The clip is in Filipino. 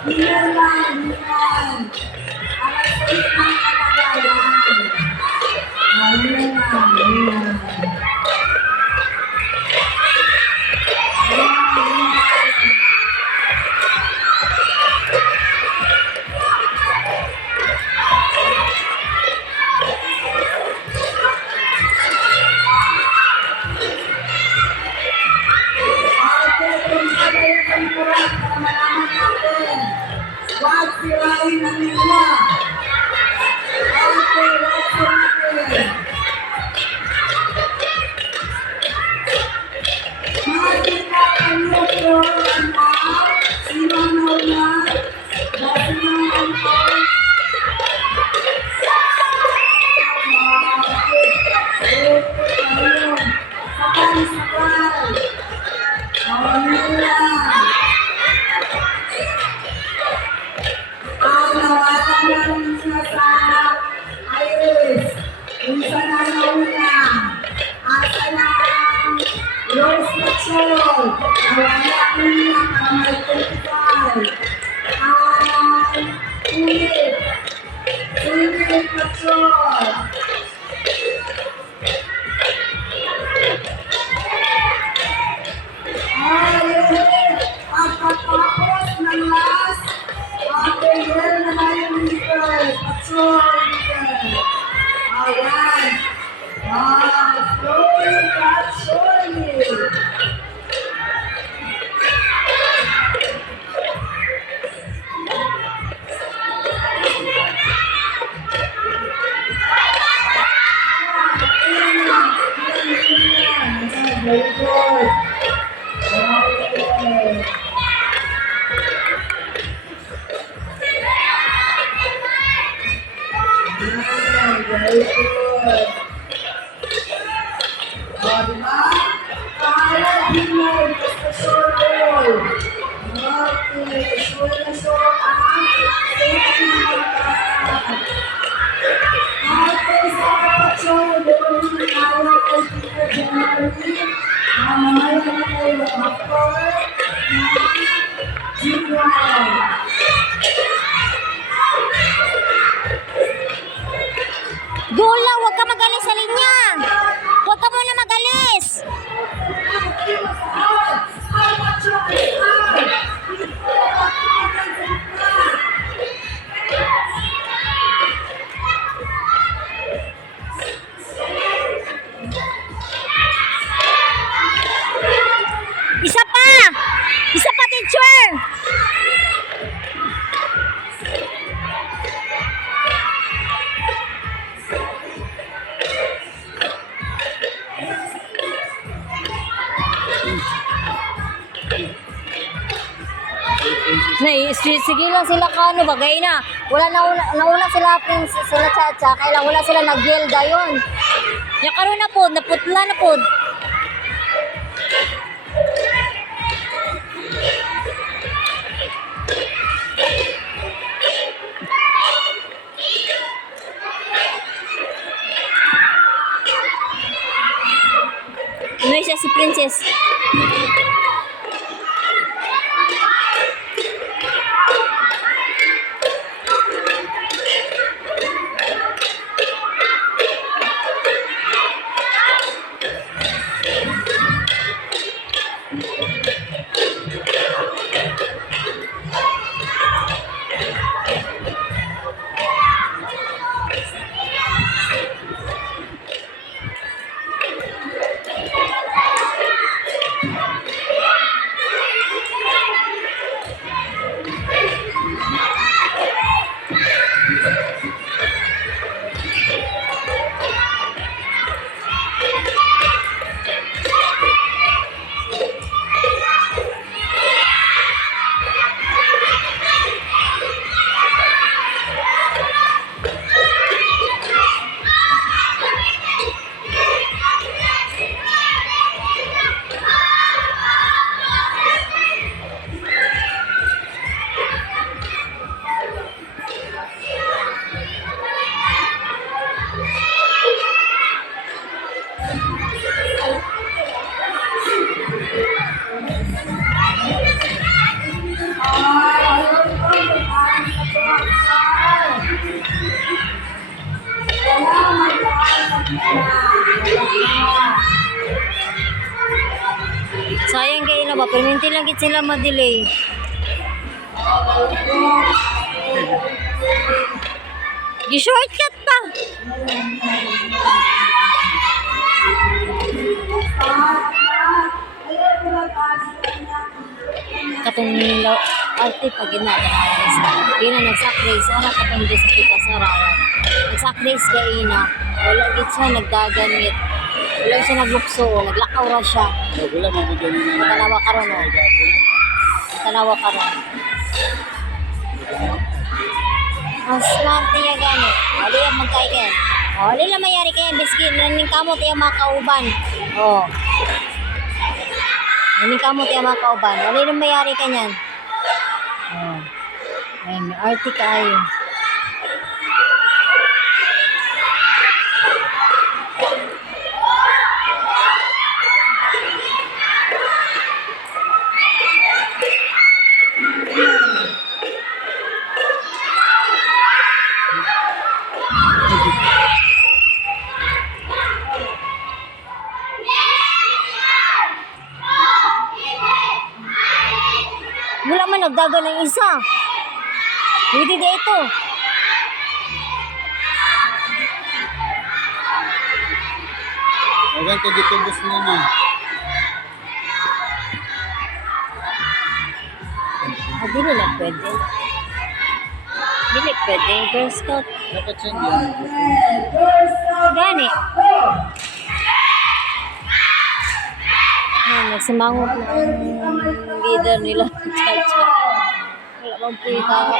Hingan lang, hingan. Alas 6 ng kalagayan. Hingan lang, hingan. Wag sirain ang nila. Okay, wag sirain. Makikita kayo po ang sinanaw na basinang po. Sakay. Ang nawalan namin siya sa Iris. Kung saan na nauna. Asa na ang Rose Patrol. Nawala ko niya para may 25. Ang Ulit Patrol. Pagkatapos ng last year na tayo leader, patrol leader. Ayan. Slowly but surely. Very good. Okay. Very good. Diba? Kaya Pinoy, basta sure goal. Okay, sure na sure ang safety ng pagkakas. Okay, sa patrol, doon na tayo kay Tito January. Mamaya na tayo after na G1. Dula, huwag ka magalis sa linya. Huwag ka muna magalis. Isa pa! Isa pa, teacher! Sige lang sila kano bagay na. Wala nauna sila sila Chacha, kaya lang wala sila nag-yelda yun. Ya karon na pod, naputla na pod. Ano siya si Princess? Sayang kayo na ba? Perminti lang git sila ma-delay. Gi-shortcut pa. Katong nilaw arte pag ginagawa sa ina nagsakrace ara katong di sa pita sa rawa nagsakrace ka ina wala gid siya nagdaganit wala siya naglukso naglakaw ra siya Wala mamigyan na tanawa karon oh tanawa karon mas smart niya gani wala yung magkaikan wala lang mayari kaya biskin naning kamot yung mga kauban oh naning kamot yung mga kauban wala lang mayari kanyan oh. Ayun, may arte kayo. Wala man nagdaga ng isa. Pwede dito. Huwag ka dito bus na na. Dili na pwede. Dili pwede. Girl Scout. Dapat siya diyan. Gani. Nagsimangot na ang leader nila. Chacha. Wala bang pwede. Klaro.